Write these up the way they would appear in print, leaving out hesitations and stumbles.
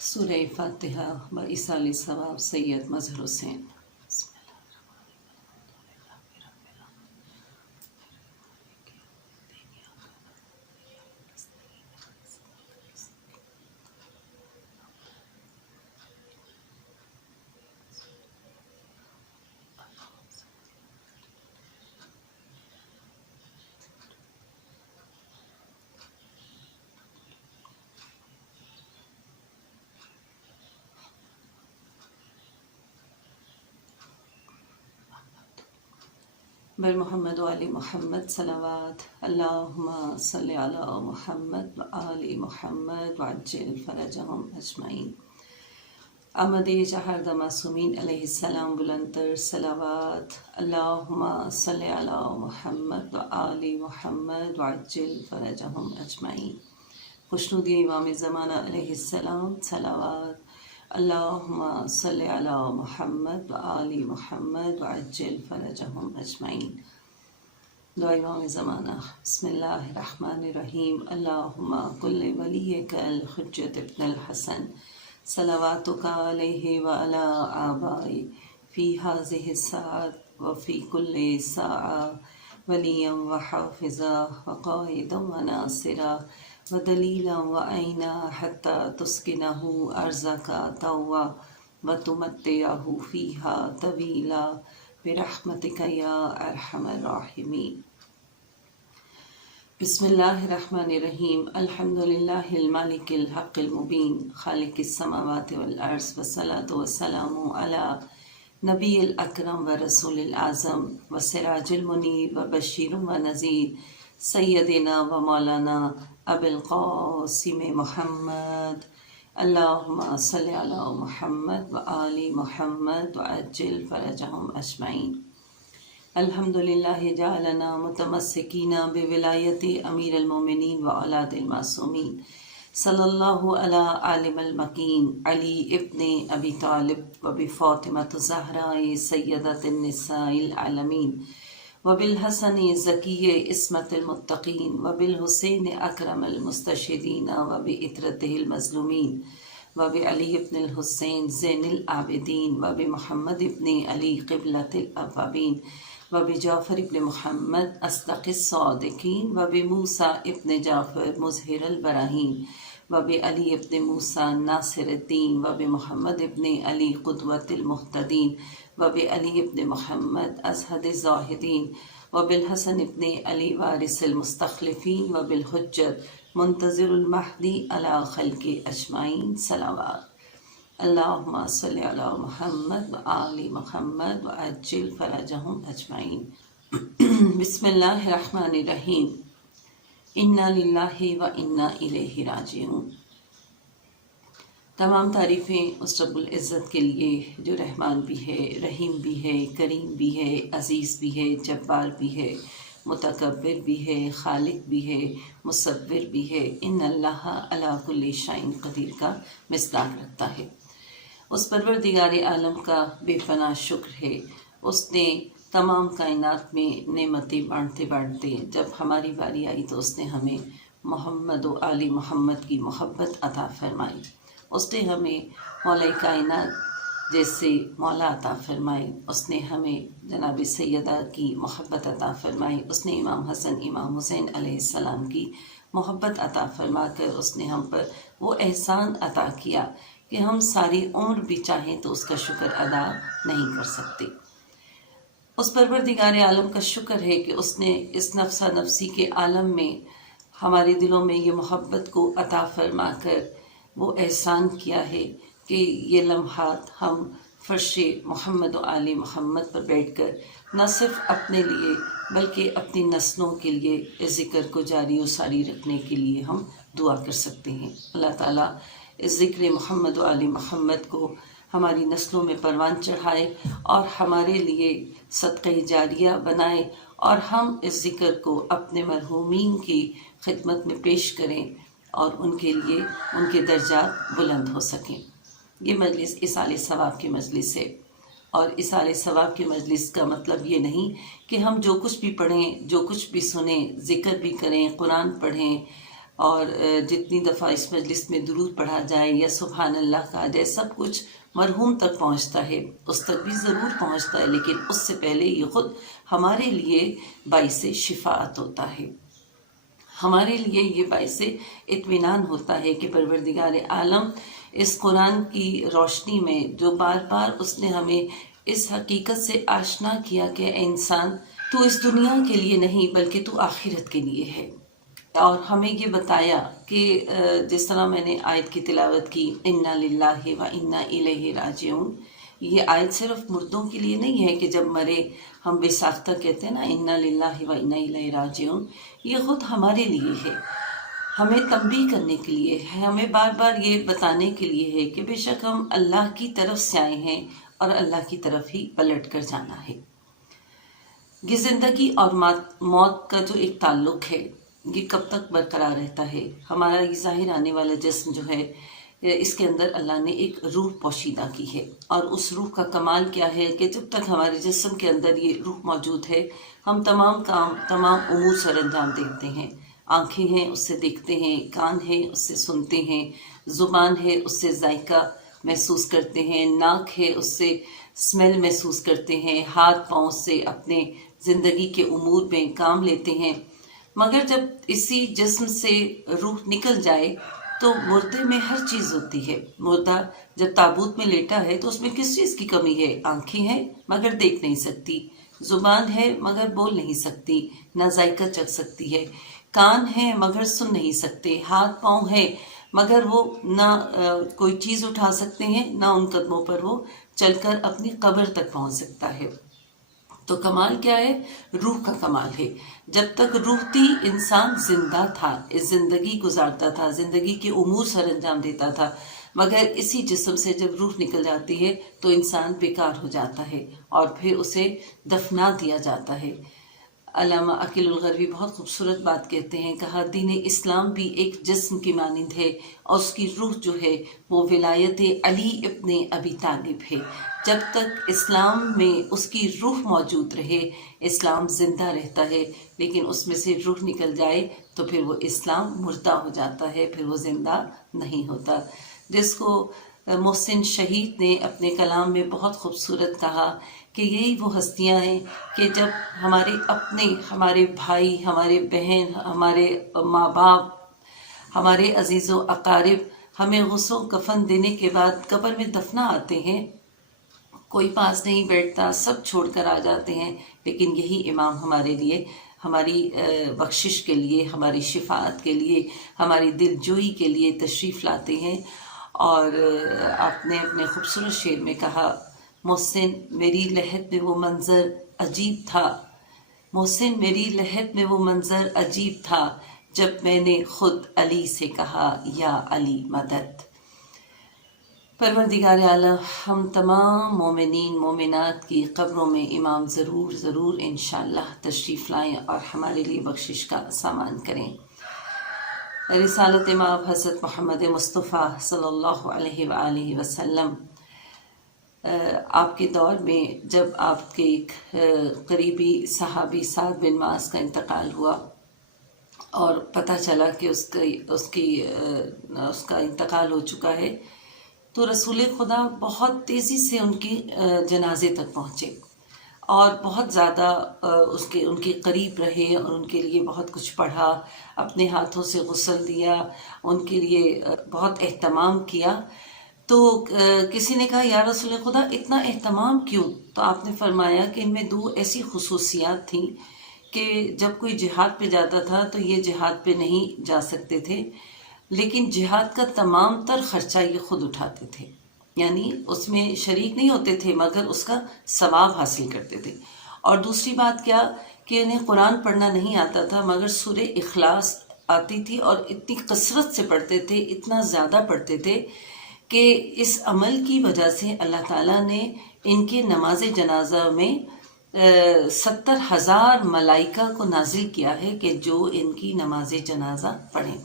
سورہ فاتحہ بإصال ثواب سید مظہر حسین۔ بر محمد و آل محمد صلوات، اللہم صلی علی محمد و آل محمد وعجل فرجہم اجمعین۔ آمد چہارد معصومین علیہ السلام بلندتر صلوات، اللہم صلی علی محمد و آل محمد وعجل فرجہم اجمعین۔ خوشنودی امام زمانہ علیہ السلام صلوات، اللہم صلی علی محمد و آل محمد وعجل فرجہم اجمعین۔ دعا امام زمانہ۔ بسم اللہ الرحمن الرحیم۔ اللہم کل ولیک الحجۃ ابن الحسن صلواتک علیہ وعلی آبائی فی ہذہ الساعۃ وفی کل ساعۃ ولیا وحافظا وقائدا وناصرا ودلیلا وعینا حتی تسکنہ ارضک طوعا وتمتعہ فیہا طویلا برحمتک یا ارحم الراحمین۔ بسم اللہ الرحمن الرحیم۔ الحمد للہ المالک الحق المبین خالق السماوات والارض والصلاة والسلام علی نبی الاکرم و رسول الاعظم و سراج المنیر و بشیر و نذیر سیدنا و مولانا ابی القاسم محمد، اللہم صلی علی محمد و آل محمد وعجل فرجہم اجمعین۔ الحمدللہ جعلنا متمسکین بولایت امیر المومنین و اولاد المعصومین صلی اللہ علی عالم المکین علی ابن ابی طالب و بفاطمۃ الزہراء سیدۃ النساء العالمین و بالحسن زکی عصمت المتقین و بالحسین اکرم المستشہدین و بعطرتہ المظلومین و بعلی ابن الحسین زین العابدین و بمحمد ابن علی قبلۃ الاوابین و بجعفر ابن محمد اصدق الصادقین و بموسیٰ ابن جعفر مظہر البراہین و بعلی ابن موسیٰ ناصر الدین و بمحمد ابن علی قدوۃ المہتدین و بعلی ابن محمد ازہد الزاہدین و بالحسن ابن علی وارث المستخلفین و بالحجت منتظر المہدی علی خلق اجمعین صلوات، اللہم صلی علی محمد و آل محمد وعجل فرجہم اجمعین۔ بسم اللہ الرحمن الرحیم۔ انا للہ و انا الیہ راجعون۔ تمام تعریفیں اس رب العزت کے لیے جو رحمان بھی ہے، رحیم بھی ہے، کریم بھی ہے، عزیز بھی ہے، جبار بھی ہے، متکبر بھی ہے، خالق بھی ہے، مصور بھی ہے۔ ان اللہ علی کل شیء قدیر کا مصداق رکھتا ہے۔ اس پروردگار عالم کا بے پناہ شکر ہے۔ اس نے تمام کائنات میں نعمتیں بانٹتے بانٹتے جب ہماری باری آئی تو اس نے ہمیں محمد و آل محمد کی محبت عطا فرمائی۔ اس نے ہمیں مولا کائنات جیسے مولا عطا فرمائی۔ اس نے ہمیں جناب سیدہ کی محبت عطا فرمائی۔ اس نے امام حسن امام حسین علیہ السلام کی محبت عطا فرما کر اس نے ہم پر وہ احسان عطا کیا کہ ہم ساری عمر بھی چاہیں تو اس کا شکر ادا نہیں کر سکتے۔ اس پروردگار عالم کا شکر ہے کہ اس نے اس نفسہ نفسی کے عالم میں ہمارے دلوں میں یہ محبت کو عطا فرما کر وہ احسان کیا ہے کہ یہ لمحات ہم فرش محمد و آل محمد پر بیٹھ کر نہ صرف اپنے لیے بلکہ اپنی نسلوں کے لیے اس ذکر کو جاری و ساری رکھنے کے لیے ہم دعا کر سکتے ہیں۔ اللہ تعالیٰ اس ذکر محمد و آل محمد کو ہماری نسلوں میں پروان چڑھائے اور ہمارے لیے صدقہ جاریہ بنائے اور ہم اس ذکر کو اپنے مرحومین کی خدمت میں پیش کریں اور ان کے لیے ان کے درجات بلند ہو سکیں۔ یہ مجلس اصال ثواب کی مجلس ہے، اور اصال ثواب کی مجلس کا مطلب یہ نہیں کہ ہم جو کچھ بھی پڑھیں، جو کچھ بھی سنیں، ذکر بھی کریں، قرآن پڑھیں اور جتنی دفعہ اس مجلس میں درود پڑھا جائے یا سبحان اللہ کہا جائے، سب کچھ مرحوم تک پہنچتا ہے، اس تک بھی ضرور پہنچتا ہے، لیکن اس سے پہلے یہ خود ہمارے لیے باعث شفاعت ہوتا ہے، ہمارے لیے یہ باعث اطمینان ہوتا ہے کہ پروردگار عالم اس قرآن کی روشنی میں جو بار بار اس نے ہمیں اس حقیقت سے آشنا کیا کہ اے انسان، تو اس دنیا کے لیے نہیں بلکہ تو آخرت کے لیے ہے، اور ہمیں یہ بتایا کہ جس طرح میں نے آیت کی تلاوت کی، انا للہ و انا الیہ راجعون، یہ آیت صرف مردوں کے لیے نہیں ہے کہ جب مرے ہم بے ساختہ کہتے ہیں نا انا للہ و انا الیہ راجعون، یہ خود ہمارے لیے ہے، ہمیں تنبیہ کرنے کے لیے ہے، ہمیں بار بار یہ بتانے کے لیے ہے کہ بے شک ہم اللہ کی طرف سے آئے ہیں اور اللہ کی طرف ہی پلٹ کر جانا ہے۔ یہ زندگی اور موت کا جو ایک تعلق ہے، یہ کب تک برقرار رہتا ہے؟ ہمارا یہ ظاہر آنے والا جسم جو ہے، اس کے اندر اللہ نے ایک روح پوشیدہ کی ہے، اور اس روح کا کمال کیا ہے کہ جب تک ہمارے جسم کے اندر یہ روح موجود ہے، ہم تمام کام، تمام امور سر انجام دیتے ہیں۔ آنکھیں ہیں، اس سے دیکھتے ہیں، کان ہیں، اس سے سنتے ہیں، زبان ہے، اس سے ذائقہ محسوس کرتے ہیں، ناک ہے، اس سے اسمیل محسوس کرتے ہیں، ہاتھ پاؤں سے اپنے زندگی کے امور میں کام لیتے ہیں، مگر جب اسی جسم سے روح نکل جائے تو مردے میں ہر چیز ہوتی ہے۔ مردہ جب تابوت میں لیٹا ہے تو اس میں کس چیز کی کمی ہے؟ آنکھیں ہیں مگر دیکھ نہیں سکتی، زبان ہے مگر بول نہیں سکتی، نہ ذائقہ چکھ سکتی ہے، کان ہیں مگر سن نہیں سکتے، ہاتھ پاؤں ہیں مگر وہ نہ کوئی چیز اٹھا سکتے ہیں، نہ ان قدموں پر وہ چل کر اپنی قبر تک پہنچ سکتا ہے۔ تو کمال کیا ہے؟ روح کا کمال ہے۔ جب تک روح تھی انسان زندہ تھا، اس زندگی گزارتا تھا، زندگی کے امور سر انجام دیتا تھا، مگر اسی جسم سے جب روح نکل جاتی ہے تو انسان بیکار ہو جاتا ہے اور پھر اسے دفنا دیا جاتا ہے۔ علامہ عقیل الغروی بہت خوبصورت بات کہتے ہیں، کہا دین اسلام بھی ایک جسم کی مانند ہے اور اس کی روح جو ہے وہ ولایت علی ابن ابی طالب ہے۔ جب تک اسلام میں اس کی روح موجود رہے اسلام زندہ رہتا ہے، لیکن اس میں سے روح نکل جائے تو پھر وہ اسلام مردہ ہو جاتا ہے، پھر وہ زندہ نہیں ہوتا، جس کو محسن شہید نے اپنے کلام میں بہت خوبصورت کہا کہ یہی وہ ہستیاں ہیں کہ جب ہمارے اپنے، ہمارے بھائی، ہمارے بہن، ہمارے ماں باپ، ہمارے عزیز و اقارب ہمیں غسل و کفن دینے کے بعد قبر میں دفنا آتے ہیں، کوئی پاس نہیں بیٹھتا، سب چھوڑ کر آ جاتے ہیں، لیکن یہی امام ہمارے لیے، ہماری بخشش کے لیے، ہماری شفاعت کے لیے، ہماری دل جوئی کے لیے تشریف لاتے ہیں۔ اور آپ نے اپنے خوبصورت شعر میں کہا، محسن میری لحد میں وہ منظر عجیب تھا، محسن میری لحد میں وہ منظر عجیب تھا، جب میں نے خود علی سے کہا یا علی مدد۔ پروردگار عالم ہم تمام مومنین مومنات کی قبروں میں امام ضرور ضرور انشاءاللہ تشریف لائیں اور ہمارے لیے بخشش کا سامان کریں۔ رسالت امام حضرت محمد مصطفیٰ صلی اللہ علیہ وآلہ وسلم، آپ کے دور میں جب آپ کے ایک قریبی صحابی سعد بن معاذ کا انتقال ہوا اور پتہ چلا کہ اس کا انتقال ہو چکا ہے، تو رسول خدا بہت تیزی سے ان کی جنازے تک پہنچے اور بہت زیادہ ان کے قریب رہے اور ان کے لیے بہت کچھ پڑھا، اپنے ہاتھوں سے غسل دیا، ان کے لیے بہت اہتمام کیا۔ تو کسی نے کہا یا رسول خدا اتنا اہتمام کیوں؟ تو آپ نے فرمایا کہ ان میں دو ایسی خصوصیات تھیں کہ جب کوئی جہاد پہ جاتا تھا تو یہ جہاد پہ نہیں جا سکتے تھے، لیکن جہاد کا تمام تر خرچہ یہ خود اٹھاتے تھے، یعنی اس میں شریک نہیں ہوتے تھے مگر اس کا ثواب حاصل کرتے تھے۔ اور دوسری بات کیا کہ انہیں قرآن پڑھنا نہیں آتا تھا مگر سورہ اخلاص آتی تھی اور اتنی کثرت سے پڑھتے تھے، اتنا زیادہ پڑھتے تھے کہ اس عمل کی وجہ سے اللہ تعالیٰ نے ان کے نماز جنازہ میں 70,000 ملائکہ کو نازل کیا ہے کہ جو ان کی نماز جنازہ پڑھیں۔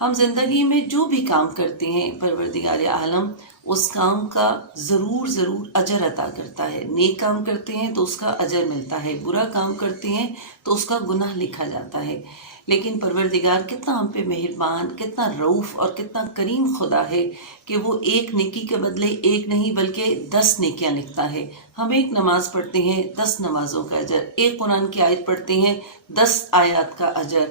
ہم زندگی میں جو بھی کام کرتے ہیں پروردگار عالم اس کام کا ضرور ضرور اجر عطا کرتا ہے۔ نیک کام کرتے ہیں تو اس کا اجر ملتا ہے، برا کام کرتے ہیں تو اس کا گناہ لکھا جاتا ہے، لیکن پروردگار کتنا ہم پہ مہربان، کتنا رؤوف اور کتنا کریم خدا ہے کہ وہ ایک نیکی کے بدلے ایک نہیں بلکہ 10 نیکیاں لکھتا ہے۔ ہم ایک نماز پڑھتے ہیں 10 نمازوں کا اجر، ایک قرآن کی آیت پڑھتے ہیں 10 آیات کا اجر،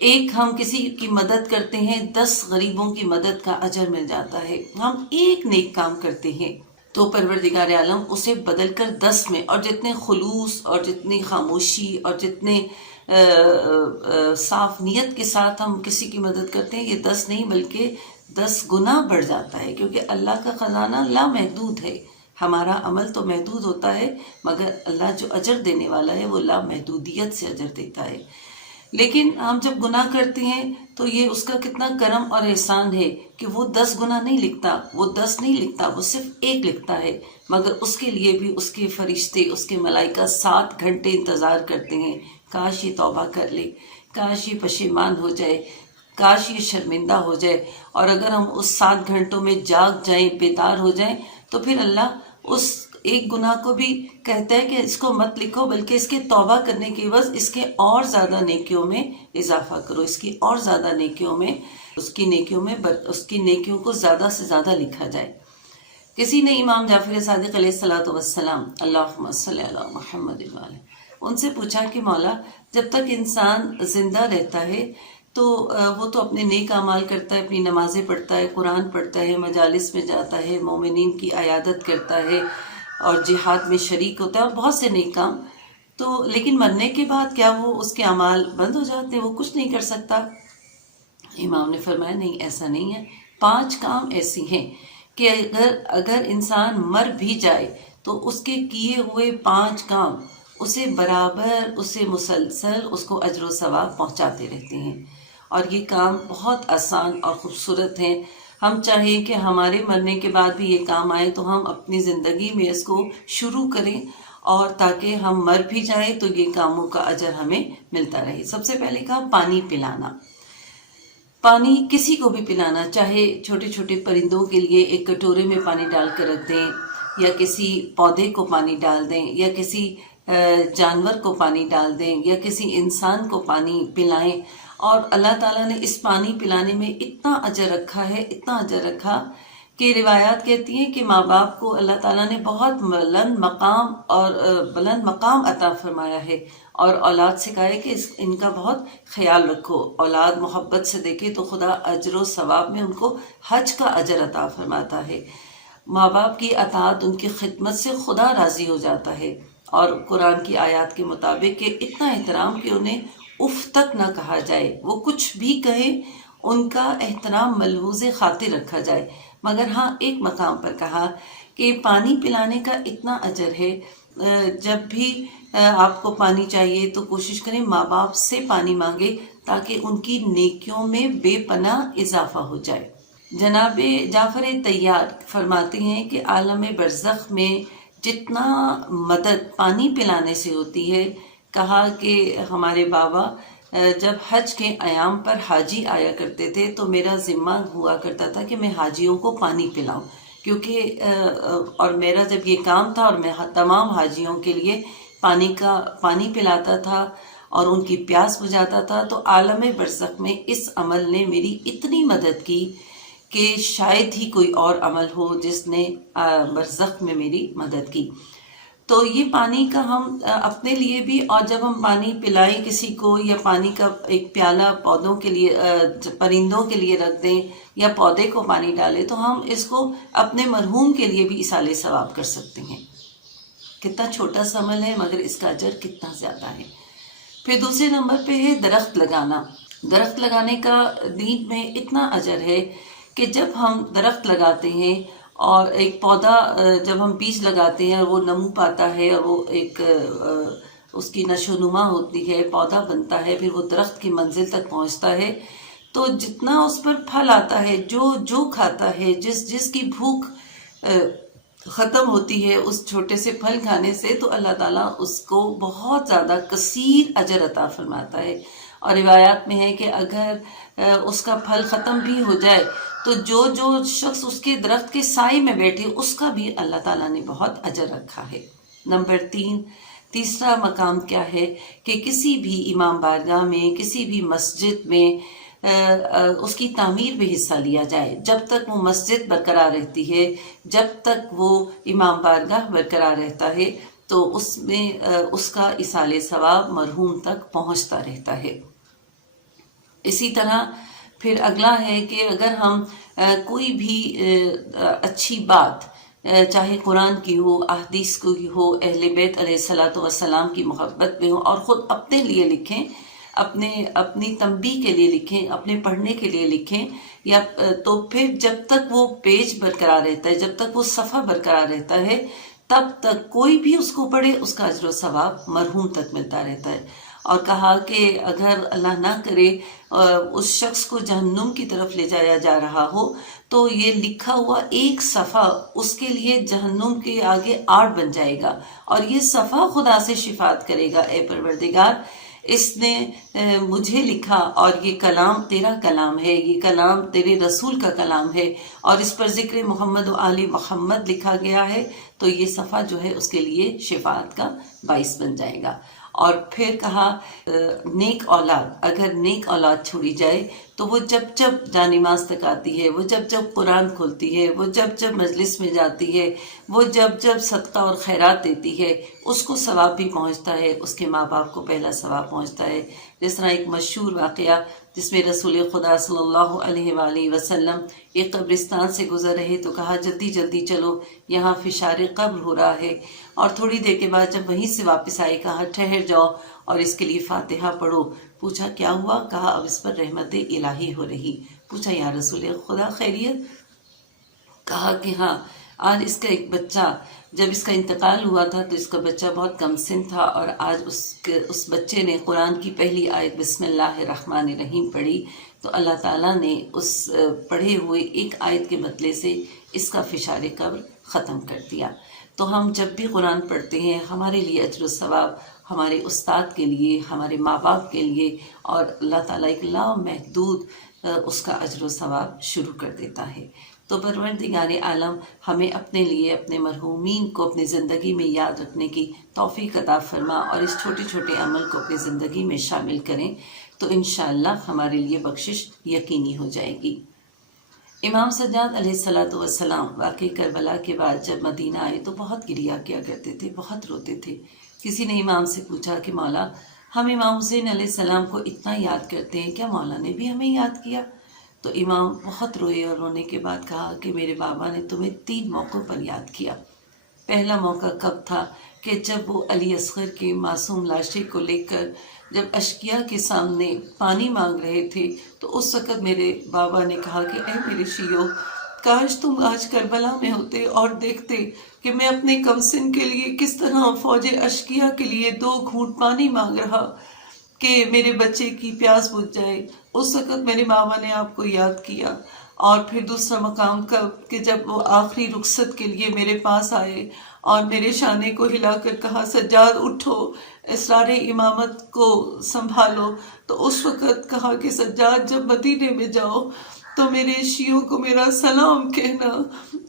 ایک ہم کسی کی مدد کرتے ہیں 10 غریبوں کی مدد کا اجر مل جاتا ہے۔ ہم ایک نیک کام کرتے ہیں تو پروردگار عالم اسے بدل کر 10 میں، اور جتنے خلوص اور جتنی خاموشی اور جتنے صاف نیت کے ساتھ ہم کسی کی مدد کرتے ہیں، یہ 10 نہیں بلکہ 10 گنا بڑھ جاتا ہے، کیونکہ اللہ کا خزانہ لامحدود ہے۔ ہمارا عمل تو محدود ہوتا ہے، مگر اللہ جو اجر دینے والا ہے وہ لامحدودیت سے اجر دیتا ہے۔ لیکن ہم جب گناہ کرتے ہیں تو یہ اس کا کتنا کرم اور احسان ہے کہ وہ 10 گناہ نہیں لکھتا، وہ 10 نہیں لکھتا، وہ صرف ایک لکھتا ہے، مگر اس کے لیے بھی اس کے فرشتے، اس کے ملائکہ 7 گھنٹے انتظار کرتے ہیں۔ کاش یہ توبہ کر لے، کاش یہ پشیمان ہو جائے، کاش یہ شرمندہ ہو جائے، اور اگر ہم اس 7 گھنٹوں میں جاگ جائیں، بیدار ہو جائیں، تو پھر اللہ اس ایک گناہ کو بھی کہتا ہے کہ اس کو مت لکھو، بلکہ اس کے توبہ کرنے کے عوض اس کے اور زیادہ نیکیوں میں اضافہ کرو، اس کی اور زیادہ نیکیوں میں اس کی نیکیوں کو زیادہ سے زیادہ لکھا جائے۔ کسی نے امام جعفر صادق علیہ الصلوۃ والسلام اللہم صلی علی محمد وعلیہ ان سے پوچھا کہ مولا، جب تک انسان زندہ رہتا ہے تو وہ تو اپنے نیک اعمال کرتا ہے، اپنی نمازیں پڑھتا ہے، قرآن پڑھتا ہے، مجالس میں جاتا ہے، مومنین کی عیادت کرتا ہے اور جہاد میں شریک ہوتا ہے اور بہت سے نیک کام، تو لیکن مرنے کے بعد کیا وہ اس کے اعمال بند ہو جاتے ہیں، وہ کچھ نہیں کر سکتا؟ امام نے فرمایا نہیں، ایسا نہیں ہے۔ 5 کام ایسی ہیں کہ اگر انسان مر بھی جائے تو اس کے کیے ہوئے 5 کام اسے برابر، اسے مسلسل اس کو اجر و ثواب پہنچاتے رہتے ہیں، اور یہ کام بہت آسان اور خوبصورت ہیں۔ ہم چاہیں کہ ہمارے مرنے کے بعد بھی یہ کام آئے تو ہم اپنی زندگی میں اس کو شروع کریں، اور تاکہ ہم مر بھی جائیں تو یہ کاموں کا اجر ہمیں ملتا رہے۔ سب سے پہلے کہا پانی پلانا، پانی کسی کو بھی پلانا، چاہے چھوٹے چھوٹے پرندوں کے لیے ایک کٹورے میں پانی ڈال کر رکھ دیں، یا کسی پودے کو پانی ڈال دیں، یا کسی جانور کو پانی ڈال دیں، یا کسی انسان کو پانی پلائیں، اور اللہ تعالیٰ نے اس پانی پلانے میں اتنا اجر رکھا ہے، اتنا اجر رکھا کہ روایات کہتی ہیں کہ ماں باپ کو اللہ تعالیٰ نے بہت بلند مقام عطا فرمایا ہے، اور اولاد سے کہا ہے کہ ان کا بہت خیال رکھو۔ اولاد محبت سے دیکھے تو خدا اجر و ثواب میں ان کو حج کا اجر عطا فرماتا ہے۔ ماں باپ کی اطاعت، ان کی خدمت سے خدا راضی ہو جاتا ہے، اور قرآن کی آیات کے مطابق کہ اتنا احترام کہ انہیں اف تک نہ کہا جائے، وہ کچھ بھی کہیں ان کا احترام ملحوظ خاطر رکھا جائے۔ مگر ہاں ایک مقام پر کہا کہ پانی پلانے کا اتنا اجر ہے، جب بھی آپ کو پانی چاہیے تو کوشش کریں ماں باپ سے پانی مانگے، تاکہ ان کی نیکیوں میں بے پناہ اضافہ ہو جائے۔ جناب جعفر طیار فرماتے ہیں کہ عالم برزخ میں جتنا مدد پانی پلانے سے ہوتی ہے، کہا کہ ہمارے بابا جب حج کے ایام پر حاجی آیا کرتے تھے تو میرا ذمہ ہوا کرتا تھا کہ میں حاجیوں کو پانی پلاؤں، کیونکہ اور میرا جب یہ کام تھا اور میں تمام حاجیوں کے لیے پانی پلاتا تھا اور ان کی پیاس بجھاتا تھا، تو عالم برزخ میں اس عمل نے میری اتنی مدد کی کہ شاید ہی کوئی اور عمل ہو جس نے برزخ میں میری مدد کی۔ تو یہ پانی کا ہم اپنے لیے بھی، اور جب ہم پانی پلائیں کسی کو، یا پانی کا ایک پیالہ پودوں کے لیے، پرندوں کے لیے رکھ دیں، یا پودے کو پانی ڈالیں، تو ہم اس کو اپنے مرحوم کے لیے بھی اصالہ ثواب کر سکتے ہیں۔ کتنا چھوٹا سا عمل ہے مگر اس کا اجر کتنا زیادہ ہے۔ پھر دوسرے نمبر پہ ہے درخت لگانا۔ درخت لگانے کا دین میں اتنا اجر ہے کہ جب ہم درخت لگاتے ہیں اور ایک پودا جب ہم بیج لگاتے ہیں اور وہ نمو پاتا ہے اور وہ ایک اس کی نشو و نما ہوتی ہے، پودا بنتا ہے، پھر وہ درخت کی منزل تک پہنچتا ہے، تو جتنا اس پر پھل آتا ہے، جو کھاتا ہے، جس کی بھوک ختم ہوتی ہے اس چھوٹے سے پھل کھانے سے، تو اللہ تعالیٰ اس کو بہت زیادہ کثیر اجر عطا فرماتا ہے۔ اور روایات میں ہے کہ اگر اس کا پھل ختم بھی ہو جائے تو جو شخص اس کے درخت کے سائے میں بیٹھے اس کا بھی اللہ تعالیٰ نے بہت اجر رکھا ہے۔ نمبر تیسرا مقام کیا ہے کہ کسی بھی امام بارگاہ میں، کسی بھی مسجد میں اس کی تعمیر میں حصہ لیا جائے. جب تک وہ مسجد برقرار رہتی ہے، جب تک وہ امام بارگاہ برقرار رہتا ہے، تو اس میں اس کا ایصال ثواب مرحوم تک پہنچتا رہتا ہے. اسی طرح پھر اگلا ہے کہ اگر ہم کوئی بھی اچھی بات، چاہے قرآن کی ہو، احادیث کی ہو، اہل بیت علیہ الصلوۃ والسلام کی محبت میں ہو، اور خود اپنے لیے لکھیں، اپنی تنبیہ کے لیے لکھیں، اپنے پڑھنے کے لیے لکھیں، یا تو پھر جب تک وہ پیج برقرار رہتا ہے، جب تک وہ صفحہ برقرار رہتا ہے، تب تک کوئی بھی اس کو پڑھے اس کا اجر و ثواب مرحوم تک ملتا رہتا ہے. اور کہا کہ اگر اللہ نہ کرے اس شخص کو جہنم کی طرف لے جایا جا رہا ہو، تو یہ لکھا ہوا ایک صفحہ اس کے لیے جہنم کے آگے آڑ بن جائے گا، اور یہ صفحہ خدا سے شفاعت کرے گا، اے پروردگار اس نے مجھے لکھا، اور یہ کلام تیرا کلام ہے، یہ کلام تیرے رسول کا کلام ہے، اور اس پر ذکر محمد و آل محمد لکھا گیا ہے، تو یہ صفحہ جو ہے اس کے لیے شفاعت کا باعث بن جائے گا. اور پھر کہا نیک اولاد، اگر نیک اولاد چھوڑی جائے تو وہ جب جب جانماز تک آتی ہے، وہ جب جب قرآن کھولتی ہے، وہ جب جب مجلس میں جاتی ہے، وہ جب جب صدقہ اور خیرات دیتی ہے، اس کو ثواب بھی پہنچتا ہے، اس کے ماں باپ کو پہلا ثواب پہنچتا ہے. جس طرح ایک مشہور واقعہ جس میں رسول خدا صلی اللہ علیہ وآلہ وسلم ایک قبرستان سے گزر رہے تو کہا جلدی جلدی چلو، یہاں فشار قبر ہو رہا ہے. اور تھوڑی دیر کے بعد جب وہیں سے واپس آئے کہا ٹھہر جاؤ اور اس کے لیے فاتحہ پڑھو. پوچھا کیا ہوا؟ کہا اب اس پر رحمت الہی ہو رہی. پوچھا یا رسول خدا خیریت؟ کہا کہ ہاں، آج اس کا ایک بچہ، جب اس کا انتقال ہوا تھا تو اس کا بچہ بہت کم سن تھا، اور آج اس بچے نے قرآن کی پہلی آیت بسم اللہ الرحمن الرحیم پڑھی، تو اللہ تعالیٰ نے اس پڑھے ہوئے ایک آیت کے بدلے سے اس کا فشار قبر ختم کر دیا. تو ہم جب بھی قرآن پڑھتے ہیں، ہمارے لیے اجر و ثواب ہمارے استاد کے لیے، ہمارے ماں باپ کے لیے، اور اللہ تعالیٰ ایک لامحدود اس کا اجر و ثواب شروع کر دیتا ہے. تو پروردگار عالم ہمیں اپنے لیے، اپنے مرحومین کو اپنی زندگی میں یاد رکھنے کی توفیق عطا فرما، اور اس چھوٹے چھوٹے عمل کو اپنی زندگی میں شامل کریں، تو انشاءاللہ ہمارے لیے بخشش یقینی ہو جائے گی. امام سجاد علیہ السلام واقعی کربلا کے بعد جب مدینہ آئے تو بہت گریہ کیا کرتے تھے، بہت روتے تھے. کسی نے امام سے پوچھا کہ مولا، ہم امام حسین علیہ السلام کو اتنا یاد کرتے ہیں، کیا مولا نے بھی ہمیں یاد کیا؟ تو امام بہت روئے، اور رونے کے بعد کہا کہ میرے بابا نے تمہیں 3 موقعوں پر یاد کیا. پہلا موقع کب تھا کہ جب وہ علی اصغر کے معصوم لاشے کو لے کر جب اشقیاء کے سامنے پانی مانگ رہے تھے، تو اس وقت میرے بابا نے کہا کہ اے میرے شیعو، کاش تم آج کربلا میں ہوتے اور دیکھتے کہ میں اپنے کم سن کے لیے کس طرح فوج اشقیاء کے لیے 2 گھونٹ پانی مانگ رہا کہ میرے بچے کی پیاس بجھ جائے. اس وقت میرے بابا نے آپ کو یاد کیا. اور پھر دوسرا مقام کب کہ جب وہ آخری رخصت کے لیے میرے پاس آئے اور میرے شانے کو ہلا کر کہا سجاد اٹھو، اسرار امامت کو سنبھالو. تو اس وقت کہا کہ سجاد جب مدینے میں جاؤ تو میرے شیعوں کو میرا سلام کہنا.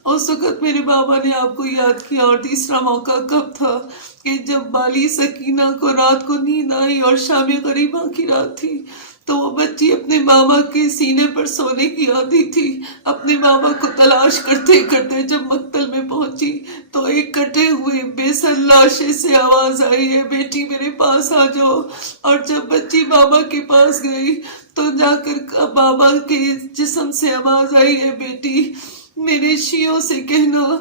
اس وقت میرے بابا نے آپ کو یاد کیا. اور تیسرا موقع کب تھا کہ جب بالی سکینہ کو رات کو نیند آئی اور شام غریبہ کی رات تھی، تو وہ بچی اپنے بابا کے سینے پر سونے کی عادی تھی. اپنے بابا کو تلاش کرتے کرتے جب مقتل میں پہنچی تو ایک کٹے ہوئے بے سر لاشے سے آواز آئی ہے بیٹی میرے پاس آ جاؤ. اور جب بچی بابا کے پاس گئی تو جا کر بابا کے جسم سے آواز آئی ہے بیٹی میرے شیعوں سے کہنا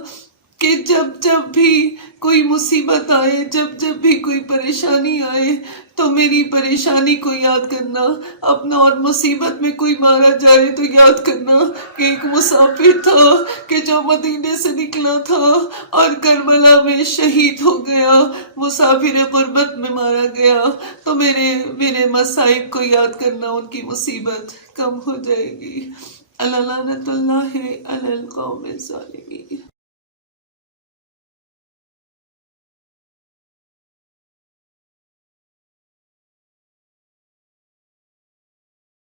کہ جب جب بھی کوئی مصیبت آئے، جب جب بھی کوئی پریشانی آئے تو میری پریشانی کو یاد کرنا. اپنا اور مصیبت میں کوئی مارا جائے تو یاد کرنا کہ ایک مسافر تھا کہ جو مدینے سے نکلا تھا اور کربلا میں شہید ہو گیا، مسافر غربت میں مارا گیا. تو میرے مصائب کو یاد کرنا، ان کی مصیبت کم ہو جائے گی. اللہ لعنت اللہ علی القوم الظالمین.